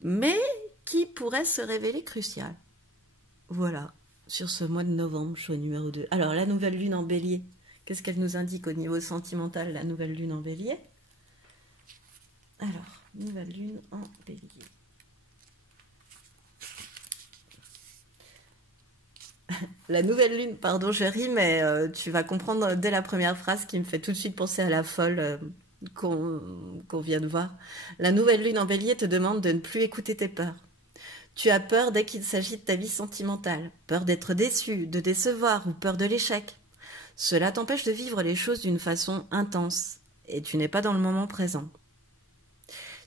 mais qui pourrait se révéler cruciale. Voilà, sur ce mois de novembre, choix numéro 2. Alors, la nouvelle lune en bélier, qu'est-ce qu'elle nous indique au niveau sentimental, la nouvelle lune en bélier? Alors, nouvelle lune en bélier. La nouvelle lune, pardon, je ris, mais tu vas comprendre dès la première phrase qui me fait tout de suite penser à la folle qu'on vient de voir. La nouvelle lune en bélier te demande de ne plus écouter tes peurs. Tu as peur dès qu'il s'agit de ta vie sentimentale, peur d'être déçu, de décevoir ou peur de l'échec. Cela t'empêche de vivre les choses d'une façon intense et tu n'es pas dans le moment présent.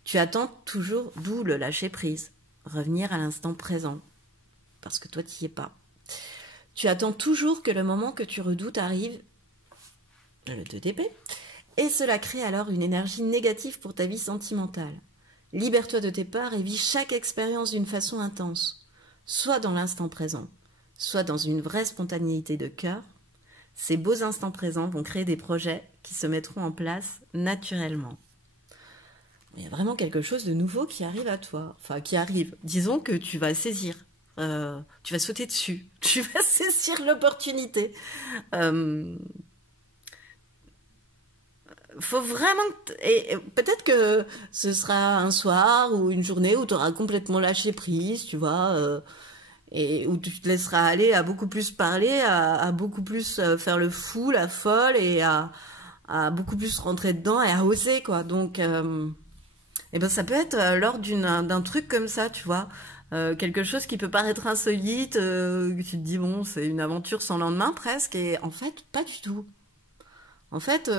Tu attends toujours, d'où le lâcher prise, revenir à l'instant présent, parce que toi tu n'y es pas. Tu attends toujours que le moment que tu redoutes arrive, le 2 d'épée, et cela crée alors une énergie négative pour ta vie sentimentale. Libère-toi de tes peurs et vis chaque expérience d'une façon intense, soit dans l'instant présent, soit dans une vraie spontanéité de cœur. Ces beaux instants présents vont créer des projets qui se mettront en place naturellement. Il y a vraiment quelque chose de nouveau qui arrive à toi, enfin qui arrive, disons que tu vas saisir. Tu vas sauter dessus, tu vas saisir l'opportunité. Faut vraiment... Et peut-être que ce sera un soir ou une journée où tu auras complètement lâché prise, tu vois, et où tu te laisseras aller à beaucoup plus parler, à beaucoup plus faire le fou, la folle, et à beaucoup plus rentrer dedans et à oser, quoi. Donc, et ben, ça peut être lors d'un truc comme ça, tu vois. Quelque chose qui peut paraître insolite, tu te dis, bon, c'est une aventure sans lendemain presque, et en fait, pas du tout. En fait,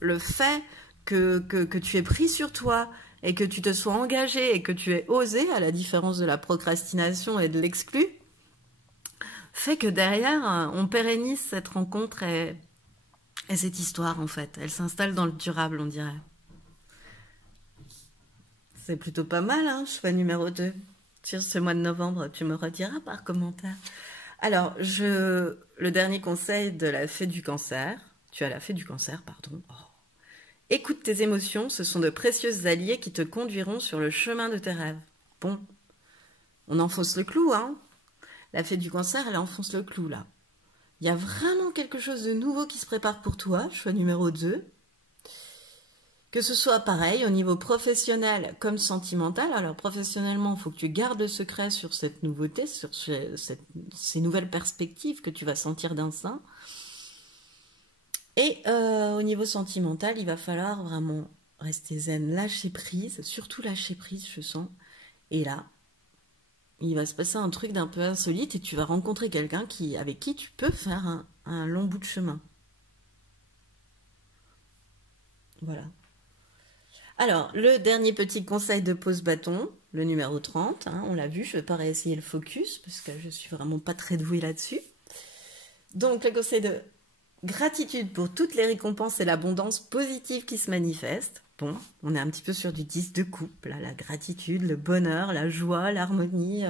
le fait que tu aies pris sur toi et que tu te sois engagé et que tu aies osé, à la différence de la procrastination et de l'exclu, fait que derrière, on pérennise cette rencontre et cette histoire, en fait. Elle s'installe dans le durable, on dirait. C'est plutôt pas mal, hein, choix numéro 2. Sur ce mois de novembre, tu me rediras par commentaire. Alors, le dernier conseil de la fée du cancer. Tu as la fée du cancer, pardon. Oh. Écoute tes émotions, ce sont de précieuses alliés qui te conduiront sur le chemin de tes rêves. Bon, on enfonce le clou, hein. La fée du cancer, elle enfonce le clou, là. Il y a vraiment quelque chose de nouveau qui se prépare pour toi, choix numéro 2. Que ce soit pareil au niveau professionnel comme sentimental. Alors professionnellement, il faut que tu gardes le secret sur cette nouveauté, sur ces nouvelles perspectives que tu vas sentir d'instinct. Et au niveau sentimental, il va falloir vraiment rester zen, lâcher prise, surtout lâcher prise, je sens. Et là, il va se passer un truc d'un peu insolite et tu vas rencontrer quelqu'un avec qui tu peux faire un long bout de chemin. Voilà. Alors, le dernier petit conseil de pose bâton, le numéro 30, hein, on l'a vu, je ne vais pas réessayer le focus parce que je suis vraiment pas très douée là-dessus. Donc, le conseil de gratitude pour toutes les récompenses et l'abondance positive qui se manifestent. Bon, on est un petit peu sur du 10 de coupe, là, la gratitude, le bonheur, la joie, l'harmonie,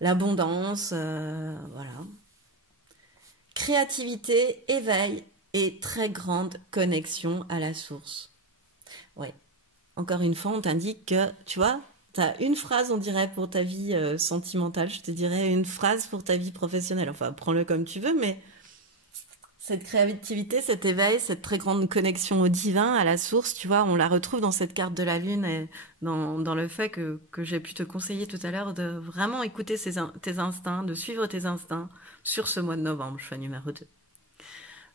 l'abondance, voilà. Créativité, éveil et très grande connexion à la source. Ouais. Encore une fois, on t'indique que, tu vois, tu as une phrase, on dirait, pour ta vie sentimentale. Je te dirais une phrase pour ta vie professionnelle. Enfin, prends-le comme tu veux, mais cette créativité, cet éveil, cette très grande connexion au divin, à la source, tu vois, on la retrouve dans cette carte de la Lune et dans le fait que j'ai pu te conseiller tout à l'heure de vraiment écouter tes instincts, de suivre tes instincts sur ce mois de novembre, choix numéro 2.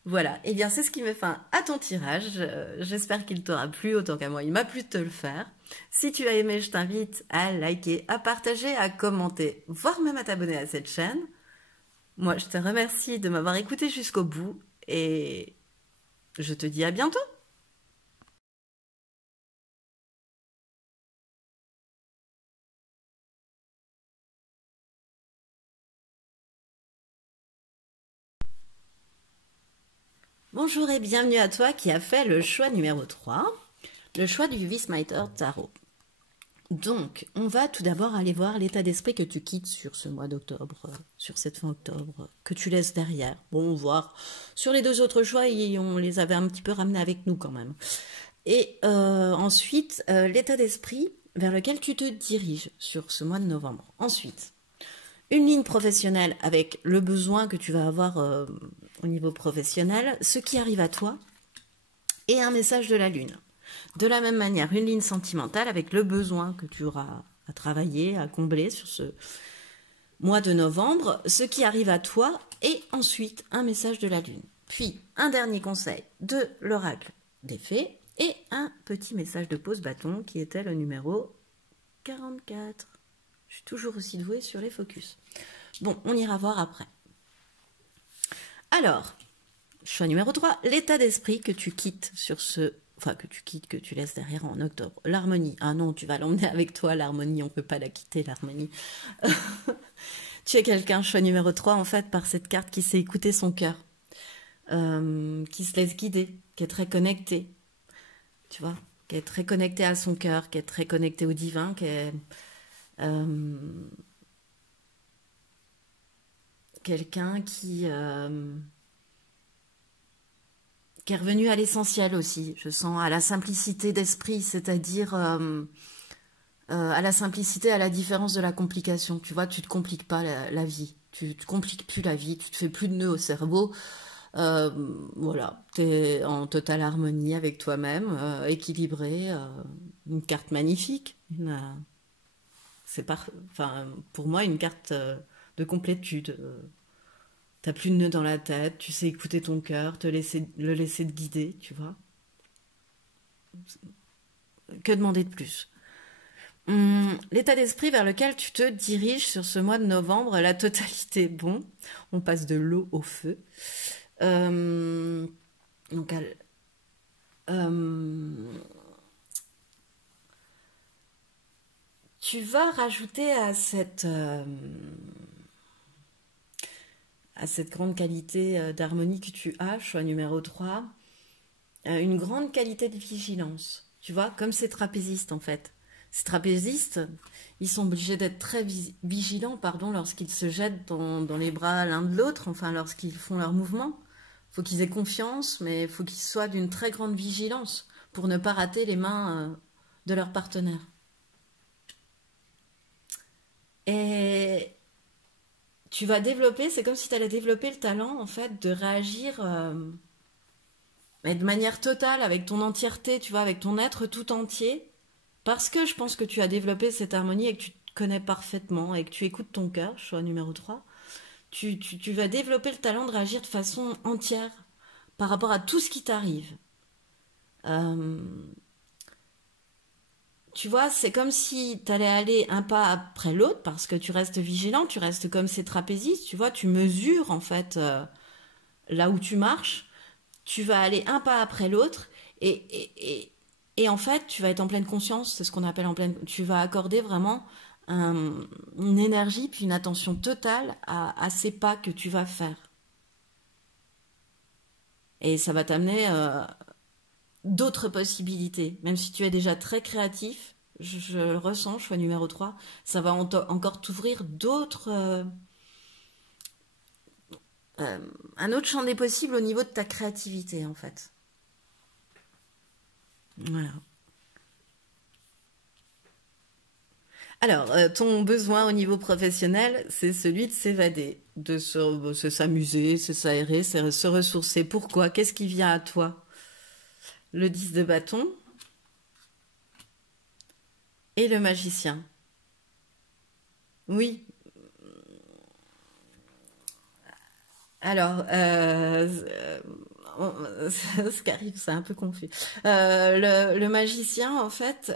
Voilà, et bien c'est ce qui met fin à ton tirage. J'espère qu'il t'aura plu autant qu'à moi. Il m'a plu de te le faire. Si tu as aimé, je t'invite à liker, à partager, à commenter, voire même à t'abonner à cette chaîne. Moi, je te remercie de m'avoir écouté jusqu'au bout et je te dis à bientôt. Bonjour et bienvenue à toi qui a fait le choix numéro 3, le choix du Wismiter Tarot. Donc, on va tout d'abord aller voir l'état d'esprit que tu quittes sur ce mois d'octobre, sur cette fin octobre, que tu laisses derrière. Bon, voir sur les deux autres choix, on les avait un petit peu ramenés avec nous quand même. Et ensuite, l'état d'esprit vers lequel tu te diriges sur ce mois de novembre. Ensuite, une ligne professionnelle avec le besoin que tu vas avoir au niveau professionnel, ce qui arrive à toi, et un message de la Lune. De la même manière, une ligne sentimentale avec le besoin que tu auras à travailler, à combler sur ce mois de novembre, ce qui arrive à toi, et ensuite un message de la Lune. Puis un dernier conseil de l'oracle des fées et un petit message de pose bâton qui était le numéro 44. Je suis toujours aussi douée sur les focus. Bon, on ira voir après. Alors, choix numéro 3, l'état d'esprit que tu quittes sur ce... Enfin, que tu laisses derrière en octobre. L'harmonie. Ah non, tu vas l'emmener avec toi, l'harmonie. On ne peut pas la quitter, l'harmonie. Tu es quelqu'un, choix numéro 3, en fait, par cette carte qui sait écouter son cœur. Qui se laisse guider, qui est très connecté. Tu vois, qui est très connecté à son cœur, qui est très connecté au divin, qui est... quelqu'un qui est revenu à l'essentiel aussi, je sens, à la simplicité d'esprit, c'est-à-dire à la simplicité, à la différence de la complication. Tu vois, tu te compliques pas la vie, tu te compliques plus la vie, tu te fais plus de nœuds au cerveau. Voilà, tu es en totale harmonie avec toi-même, équilibré, une carte magnifique. C'est enfin, pour moi une carte de complétude. T'as plus de nœuds dans la tête, tu sais écouter ton cœur, le laisser te guider, tu vois. Que demander de plus? L'état d'esprit vers lequel tu te diriges sur ce mois de novembre, la totalité, bon, on passe de l'eau au feu. Donc, tu vas rajouter à cette grande qualité d'harmonie que tu as, choix numéro 3, une grande qualité de vigilance. Tu vois, comme ces trapézistes en fait. Ces trapézistes, ils sont obligés d'être très vigilants, lorsqu'ils se jettent dans les bras l'un de l'autre, enfin lorsqu'ils font leurs mouvements. Il faut qu'ils aient confiance, mais il faut qu'ils soient d'une très grande vigilance pour ne pas rater les mains de leur partenaire. Et tu vas développer, c'est comme si tu allais développer le talent en fait de réagir mais de manière totale, avec ton entièreté, tu vois, avec ton être tout entier, parce que je pense que tu as développé cette harmonie et que tu te connais parfaitement et que tu écoutes ton cœur, choix numéro 3, tu vas développer le talent de réagir de façon entière par rapport à tout ce qui t'arrive. Tu vois, c'est comme si tu allais aller un pas après l'autre parce que tu restes vigilant, tu restes comme ces trapézistes, tu vois, tu mesures en fait là où tu marches, tu vas aller un pas après l'autre Et, et, et, et en fait, tu vas être en pleine conscience, c'est ce qu'on appelle en pleine... Tu vas accorder vraiment une énergie puis une attention totale à ces pas que tu vas faire. Et ça va t'amener d'autres possibilités. Même si tu es déjà très créatif, je le ressens, choix numéro 3, ça va encore t'ouvrir d'autres... un autre champ des possibles au niveau de ta créativité, en fait. Voilà. Alors, ton besoin au niveau professionnel, c'est celui de s'évader, de s'amuser, s'aérer, se ressourcer. Pourquoi? Qu'est-ce qui vient à toi? Le 10 de bâton et le magicien. Oui. Alors, ce qui arrive, c'est un peu confus. Le magicien, en fait,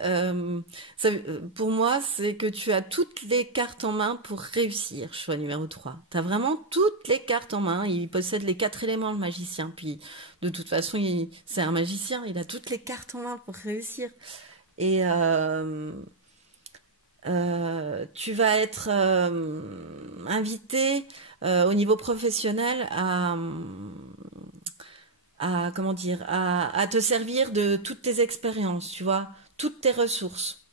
pour moi, c'est que tu as toutes les cartes en main pour réussir, choix numéro 3. Tu as vraiment toutes les cartes en main. Il possède les 4 éléments, le magicien. Puis, de toute façon, c'est un magicien. Il a toutes les cartes en main pour réussir. Et tu vas être invité au niveau professionnel comment dire, à te servir de toutes tes expériences, tu vois, toutes tes ressources.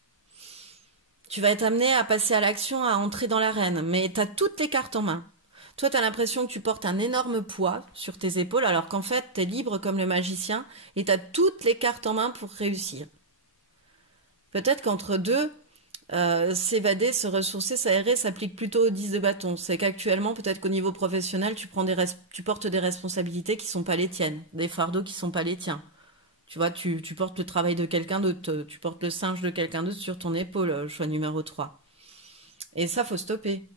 Tu vas être amené à passer à l'action, à entrer dans l'arène, mais tu as toutes les cartes en main. Toi, tu as l'impression que tu portes un énorme poids sur tes épaules, alors qu'en fait, tu es libre comme le magicien et tu as toutes les cartes en main pour réussir. Peut-être qu'entre deux, s'évader, se ressourcer, s'aérer s'applique plutôt au 10 de bâton. C'est qu'actuellement, peut-être qu'au niveau professionnel, tu portes des responsabilités qui sont pas les tiennes, des fardeaux qui sont pas les tiens. Tu vois, tu portes le travail de quelqu'un d'autre, tu portes le singe de quelqu'un d'autre sur ton épaule, choix numéro 3. Et ça, faut stopper.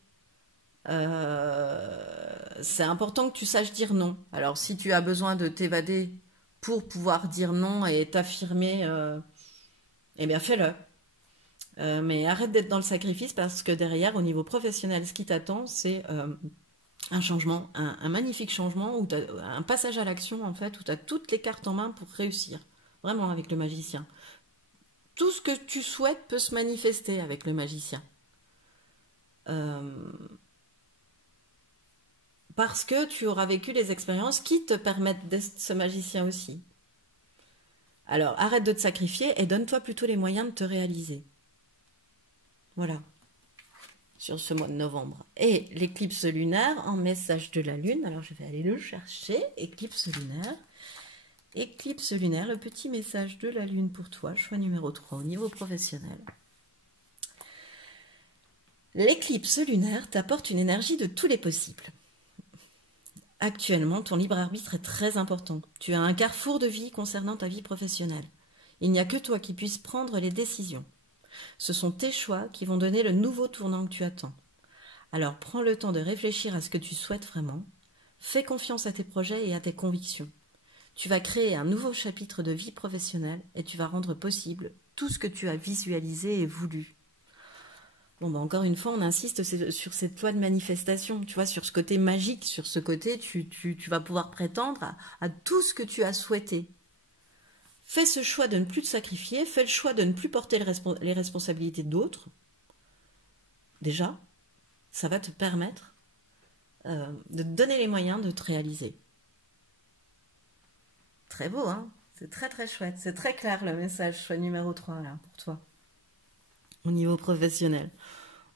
C'est important que tu saches dire non. Alors, si tu as besoin de t'évader pour pouvoir dire non et t'affirmer, eh bien, fais-le. Mais arrête d'être dans le sacrifice parce que derrière, au niveau professionnel, ce qui t'attend, c'est un changement, un magnifique changement, un passage à l'action, en fait, où tu as toutes les cartes en main pour réussir. Vraiment, avec le magicien. Tout ce que tu souhaites peut se manifester avec le magicien. Parce que tu auras vécu les expériences qui te permettent d'être ce magicien aussi. Alors, arrête de te sacrifier et donne-toi plutôt les moyens de te réaliser. Voilà, sur ce mois de novembre. Et l'éclipse lunaire en message de la Lune, alors je vais aller le chercher, éclipse lunaire, le petit message de la Lune pour toi, choix numéro 3 au niveau professionnel. L'éclipse lunaire t'apporte une énergie de tous les possibles. Actuellement, ton libre arbitre est très important. Tu as un carrefour de vie concernant ta vie professionnelle. Il n'y a que toi qui puisses prendre les décisions. Ce sont tes choix qui vont donner le nouveau tournant que tu attends. Alors prends le temps de réfléchir à ce que tu souhaites vraiment. Fais confiance à tes projets et à tes convictions. Tu vas créer un nouveau chapitre de vie professionnelle et tu vas rendre possible tout ce que tu as visualisé et voulu. Bon, bah encore une fois, on insiste sur cette loi de manifestation, tu vois, sur ce côté magique, sur ce côté, tu vas pouvoir prétendre à tout ce que tu as souhaité. Fais ce choix de ne plus te sacrifier, fais le choix de ne plus porter les responsabilités d'autres. Déjà, ça va te permettre de te donner les moyens de te réaliser. Très beau, hein? C'est très très chouette. C'est très clair le message, choix numéro 3 là, pour toi, au niveau professionnel.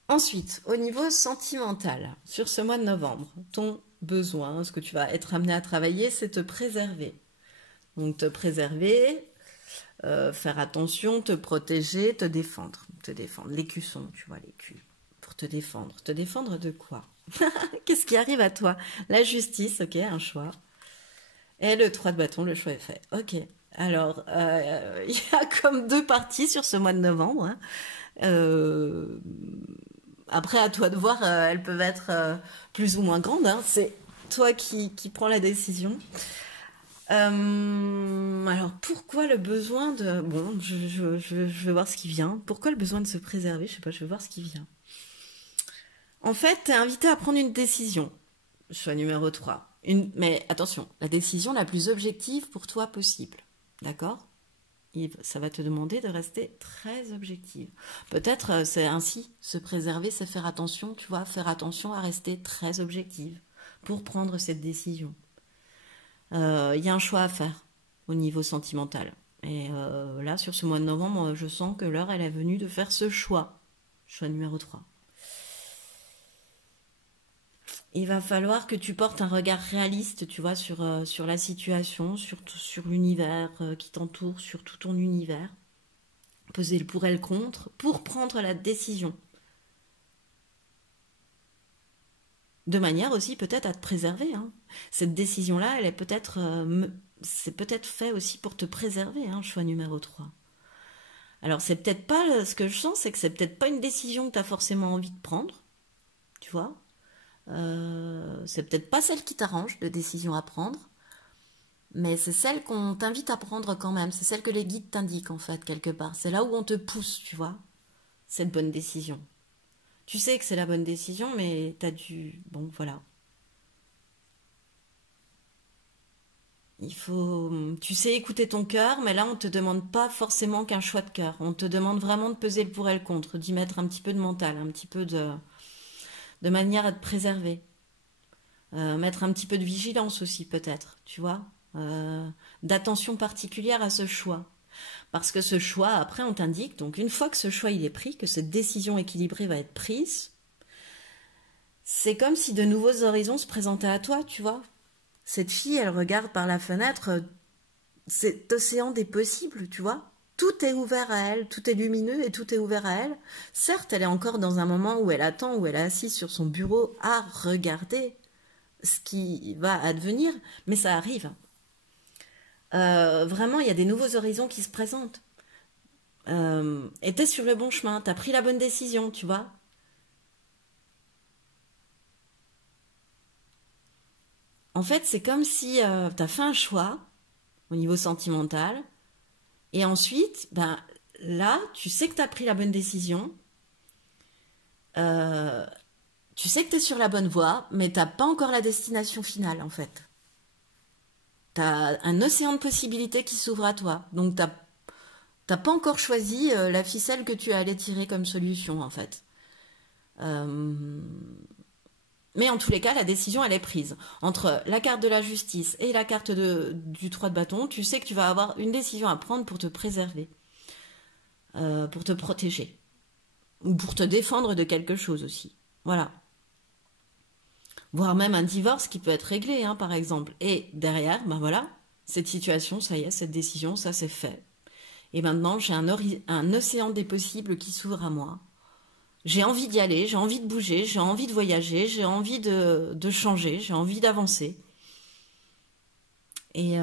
Ensuite, au niveau sentimental, sur ce mois de novembre, ton besoin, ce que tu vas être amené à travailler, c'est te préserver. Donc te préserver, faire attention, te protéger, te défendre. L'écusson, tu vois, l'écu, pour te défendre. Te défendre de quoi? Qu'est-ce qui arrive à toi? La justice, ok, un choix. Et le 3 de bâton, le choix est fait. Ok, alors, il y a comme 2 parties sur ce mois de novembre. Hein. Après, à toi de voir, elles peuvent être plus ou moins grandes. Hein. C'est toi qui prends la décision. Alors, pourquoi le besoin de... Bon, je vais voir ce qui vient. Pourquoi le besoin de se préserver? Je sais pas, je vais voir ce qui vient. En fait, tu es invité à prendre une décision. Choix numéro 3. Mais attention, la décision la plus objective pour toi possible. D'accord? ça va te demander de rester très objective. Peut-être c'est ainsi, se préserver, c'est faire attention, tu vois, faire attention à rester très objective pour prendre cette décision. Il y a un choix à faire au niveau sentimental. Et là, sur ce mois de novembre, je sens que l'heure, elle est venue de faire ce choix. Choix numéro 3. Il va falloir que tu portes un regard réaliste, tu vois, sur la situation, sur l'univers qui t'entoure, sur tout ton univers. Peser le pour et le contre pour prendre la décision. De manière aussi peut-être à te préserver. Hein. Cette décision-là, elle est peut-être, c'est peut-être fait aussi pour te préserver, hein, choix numéro 3. Alors c'est peut-être pas, ce que je sens, c'est que c'est peut-être pas une décision que tu as forcément envie de prendre, tu vois. C'est peut-être pas celle qui t'arrange, de décision à prendre, mais c'est celle qu'on t'invite à prendre quand même, c'est celle que les guides t'indiquent en fait, quelque part. C'est là où on te pousse, tu vois, cette bonne décision. Tu sais que c'est la bonne décision, mais t'as dû... Bon, voilà. Il faut... Tu sais écouter ton cœur, mais là, on ne te demande pas forcément qu'un choix de cœur. On te demande vraiment de peser le pour et le contre, d'y mettre un petit peu de mental, un petit peu de manière à te préserver. Mettre un petit peu de vigilance aussi, peut-être, tu vois. D'attention particulière à ce choix. Parce que ce choix, après, on t'indique, donc une fois que ce choix il est pris, que cette décision équilibrée va être prise, c'est comme si de nouveaux horizons se présentaient à toi, tu vois. Cette fille, elle regarde par la fenêtre cet océan des possibles, tu vois. Tout est ouvert à elle, tout est lumineux et tout est ouvert à elle. Certes, elle est encore dans un moment où elle attend, où elle est assise sur son bureau à regarder ce qui va advenir, mais ça arrive. Vraiment, il y a des nouveaux horizons qui se présentent. Et t'es sur le bon chemin, t'as pris la bonne décision, tu vois. En fait, c'est comme si t'as fait un choix au niveau sentimental, et ensuite, ben, là, tu sais que t'as pris la bonne décision, tu sais que t'es sur la bonne voie, mais t'as pas encore la destination finale, en fait. T'as un océan de possibilités qui s'ouvre à toi, donc t'as pas encore choisi la ficelle que tu allais tirer comme solution, en fait. Mais en tous les cas, la décision, elle est prise. Entre la carte de la justice et la carte du 3 de bâton, tu sais que tu vas avoir une décision à prendre pour te préserver, pour te protéger, ou pour te défendre de quelque chose aussi. Voilà. Voire même un divorce qui peut être réglé, hein, par exemple. Et derrière, ben voilà, cette situation, ça y est, cette décision, ça c'est fait. Et maintenant, j'ai un océan des possibles qui s'ouvre à moi. J'ai envie d'y aller, j'ai envie de bouger, j'ai envie de voyager, j'ai envie de changer, j'ai envie d'avancer. Et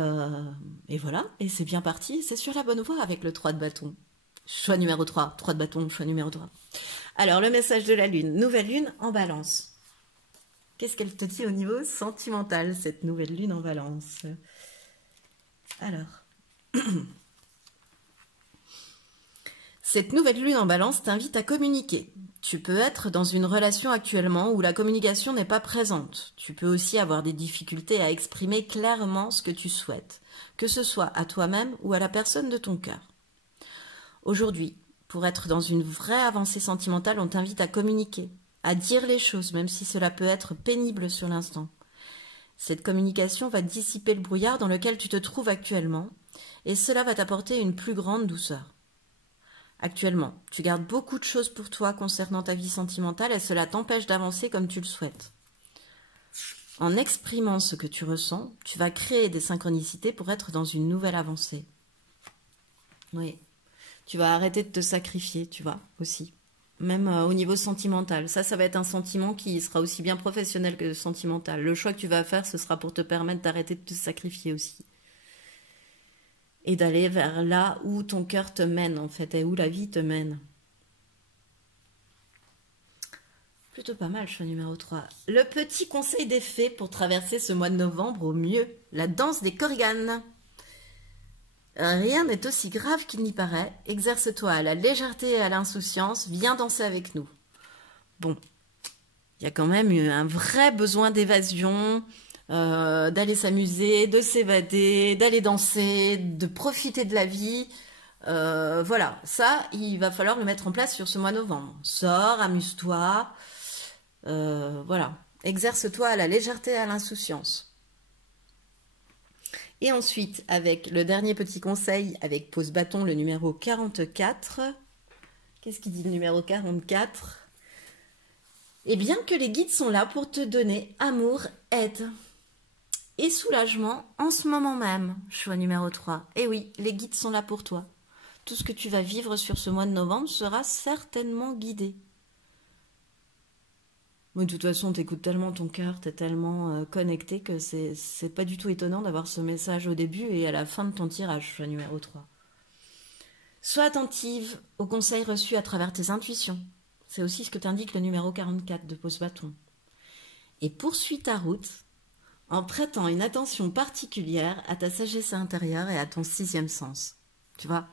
voilà, et c'est bien parti, c'est sur la bonne voie avec le 3 de bâton. Choix numéro 3, 3 de bâton, choix numéro 3. Alors, le message de la lune, nouvelle lune en balance. Qu'est-ce qu'elle te dit au niveau sentimental, cette nouvelle lune en balance? Alors... Cette nouvelle lune en balance t'invite à communiquer. Tu peux être dans une relation actuellement où la communication n'est pas présente. Tu peux aussi avoir des difficultés à exprimer clairement ce que tu souhaites, que ce soit à toi-même ou à la personne de ton cœur. Aujourd'hui, pour être dans une vraie avancée sentimentale, on t'invite à communiquer, à dire les choses, même si cela peut être pénible sur l'instant. Cette communication va dissiper le brouillard dans lequel tu te trouves actuellement, et cela va t'apporter une plus grande douceur. Actuellement, tu gardes beaucoup de choses pour toi concernant ta vie sentimentale et cela t'empêche d'avancer comme tu le souhaites. En exprimant ce que tu ressens, tu vas créer des synchronicités pour être dans une nouvelle avancée. Oui, tu vas arrêter de te sacrifier, tu vois, aussi. Même au niveau sentimental. Ça va être un sentiment qui sera aussi bien professionnel que sentimental. Le choix que tu vas faire, ce sera pour te permettre d'arrêter de te sacrifier aussi. Et d'aller vers là où ton cœur te mène, en fait, et où la vie te mène. Plutôt pas mal, choix numéro 3. Le petit conseil des fées pour traverser ce mois de novembre au mieux. La danse des Korrigan. Rien n'est aussi grave qu'il n'y paraît. Exerce-toi à la légèreté et à l'insouciance. Viens danser avec nous. Bon, il y a quand même eu un vrai besoin d'évasion, d'aller s'amuser, de s'évader, d'aller danser, de profiter de la vie. Voilà, ça, il va falloir le mettre en place sur ce mois de novembre. Sors, amuse-toi, voilà. Exerce-toi à la légèreté et à l'insouciance. Et ensuite, avec le dernier petit conseil, avec pose bâton, le numéro 44. Qu'est-ce qu'il dit le numéro 44? Eh bien que les guides sont là pour te donner amour, aide et soulagement en ce moment même, choix numéro 3. Eh oui, les guides sont là pour toi. Tout ce que tu vas vivre sur ce mois de novembre sera certainement guidé. Mais de toute façon, t'écoutes tellement ton cœur, t'es tellement connecté que c'est pas du tout étonnant d'avoir ce message au début et à la fin de ton tirage, choix numéro 3. Sois attentive aux conseils reçus à travers tes intuitions. C'est aussi ce que t'indique le numéro 44 de pose bâton. Et poursuis ta route en prêtant une attention particulière à ta sagesse intérieure et à ton 6e sens. Tu vois,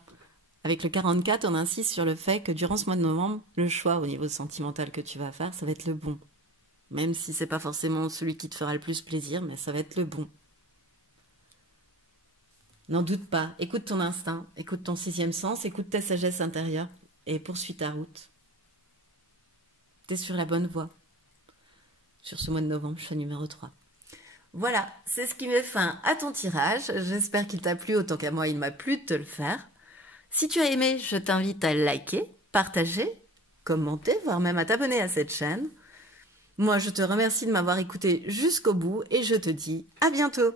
avec le 44, on insiste sur le fait que durant ce mois de novembre, le choix au niveau sentimental que tu vas faire, ça va être le bon. Même si c'est pas forcément celui qui te fera le plus plaisir, mais ça va être le bon. N'en doute pas, écoute ton instinct, écoute ton 6e sens, écoute ta sagesse intérieure et poursuis ta route. T'es sur la bonne voie. Sur ce mois de novembre, choix numéro 3. Voilà, c'est ce qui met fin à ton tirage. J'espère qu'il t'a plu autant qu'à moi il m'a plu de te le faire. Si tu as aimé, je t'invite à liker, partager, commenter, voire même à t'abonner à cette chaîne. Moi, je te remercie de m'avoir écouté jusqu'au bout et je te dis à bientôt.